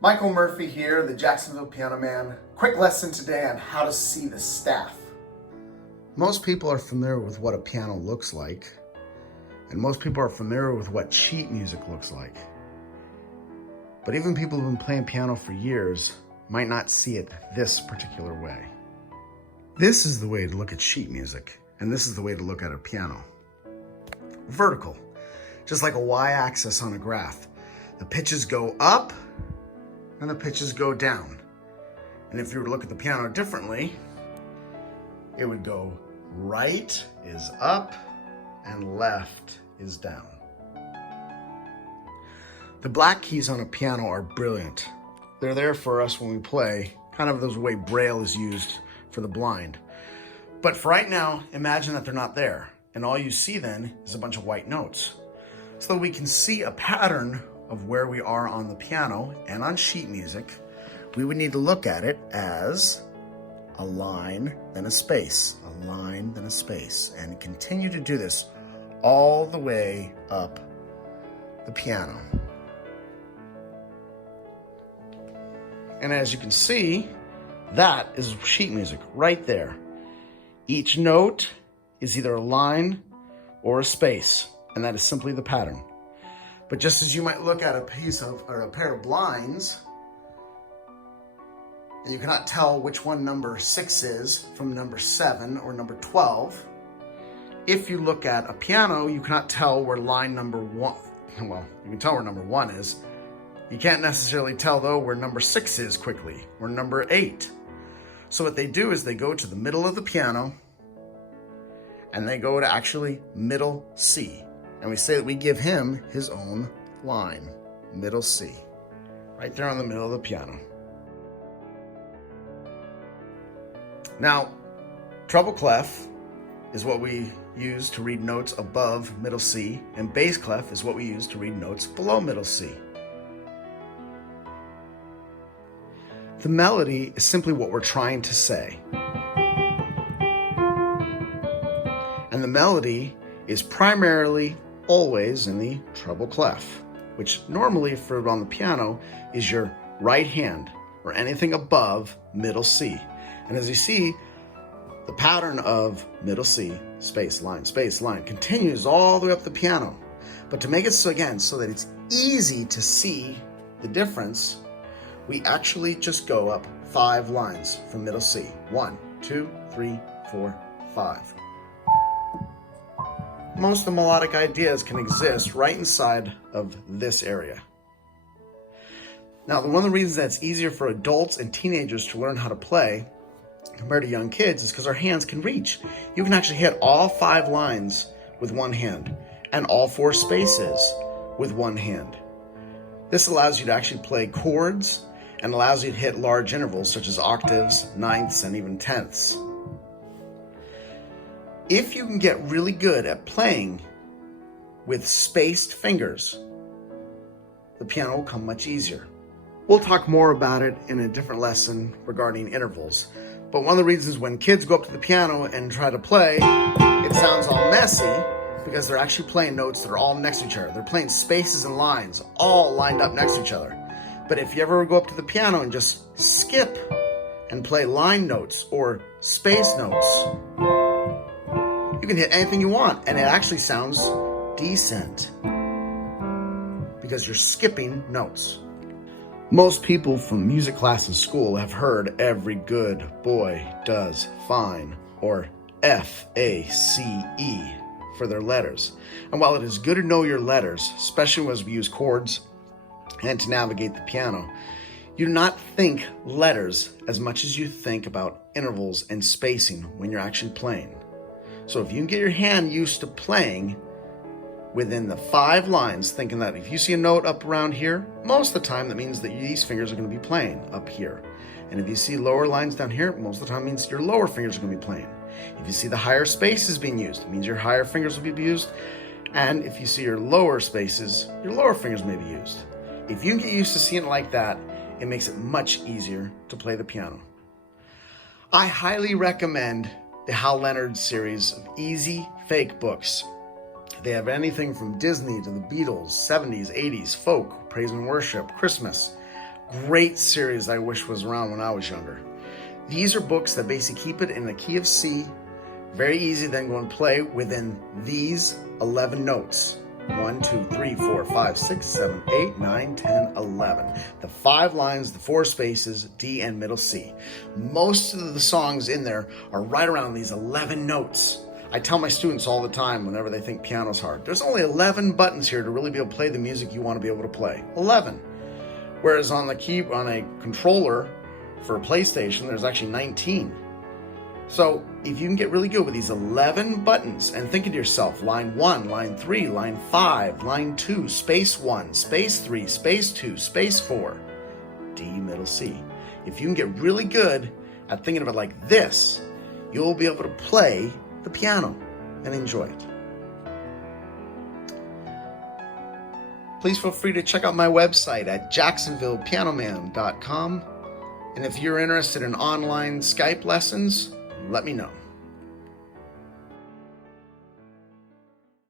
Michael Murphy here, the Jacksonville Piano Man. Quick lesson today on how to see the staff. Most people are familiar with what a piano looks like, and most people are familiar with what sheet music looks like. But even people who've been playing piano for years might not see it this particular way. This is the way to look at sheet music, and this is the way to look at a piano. Vertical, just like a y-axis on a graph. The pitches go up, and the pitches go down. And if you were to look at the piano differently, it would go right is up and left is down. The black keys on a piano are brilliant. They're there for us when we play, kind of the way Braille is used for the blind. But for right now, imagine that they're not there. And all you see then is a bunch of white notes. So that we can see a pattern of where we are on the piano and on sheet music, we would need to look at it as a line, then a space, a line, then a space, and continue to do this all the way up the piano. And as you can see, that is sheet music right there. Each note is either a line or a space, and that is simply the pattern. But just as you might look at a pair of blinds, and you cannot tell which one number 6 is from number 7 or number 12, if you look at a piano, you cannot tell where line number 1, well, you can tell where number 1 is. You can't necessarily tell, though, where number 6 is quickly, or number 8. So what they do is they go to the middle of the piano, and they go to actually middle C. And we say that we give him his own line, middle C, right there on the middle of the piano. Now, treble clef is what we use to read notes above middle C, and bass clef is what we use to read notes below middle C. The melody is simply what we're trying to say. And the melody is primarily always in the treble clef, which normally for on the piano is your right hand or anything above middle C. And as you see, the pattern of middle C, space, line, continues all the way up the piano. But to make it so again, so that it's easy to see the difference, we actually just go up 5 lines from middle C. 1, 2, 3, 4, 5. Most of the melodic ideas can exist right inside of this area. Now, one of the reasons that it's easier for adults and teenagers to learn how to play compared to young kids is because our hands can reach. You can actually hit all 5 lines with one hand and all 4 spaces with one hand. This allows you to actually play chords and allows you to hit large intervals such as octaves, ninths, and even tenths. If you can get really good at playing with spaced fingers, the piano will come much easier. We'll talk more about it in a different lesson regarding intervals. But one of the reasons when kids go up to the piano and try to play, it sounds all messy because they're actually playing notes that are all next to each other. They're playing spaces and lines all lined up next to each other. But if you ever go up to the piano and just skip and play line notes or space notes, you can hit anything you want, and it actually sounds decent because you're skipping notes. Most people from music class in school have heard every good boy does fine, or F-A-C-E for their letters. And while it is good to know your letters, especially as we use chords and to navigate the piano, you do not think letters as much as you think about intervals and spacing when you're actually playing. So if you can get your hand used to playing within the 5 lines, thinking that if you see a note up around here, most of the time that means that these fingers are going to be playing up here. And if you see lower lines down here, most of the time means your lower fingers are going to be playing. If you see the higher spaces being used, it means your higher fingers will be used. And if you see your lower spaces, your lower fingers may be used. If you can get used to seeing it like that, it makes it much easier to play the piano. I highly recommend the Hal Leonard series of easy fake books. They have anything from Disney to the Beatles, 70s, 80s, folk, praise and worship, Christmas. Great series I wish was around when I was younger. These are books that basically keep it in the key of C. Very easy, then go and play within these 11 notes. 1, 2, 3, 4, 5, 6, 7, 8, 9, 10, 11. The 5 lines, the 4 spaces, D and middle C. Most of the songs in there are right around these 11 notes. I tell my students all the time whenever they think piano's hard, there's only 11 buttons here to really be able to play the music you want to be able to play. 11. Whereas on a controller for a PlayStation, there's actually 19. So if you can get really good with these 11 buttons and thinking to yourself, line 1, line 3, line 5, line 2, space 1, space 3, space 2, space 4, D, middle C. If you can get really good at thinking of it like this, you'll be able to play the piano and enjoy it. Please feel free to check out my website at jacksonvillepianoman.com. And if you're interested in online Skype lessons, let me know.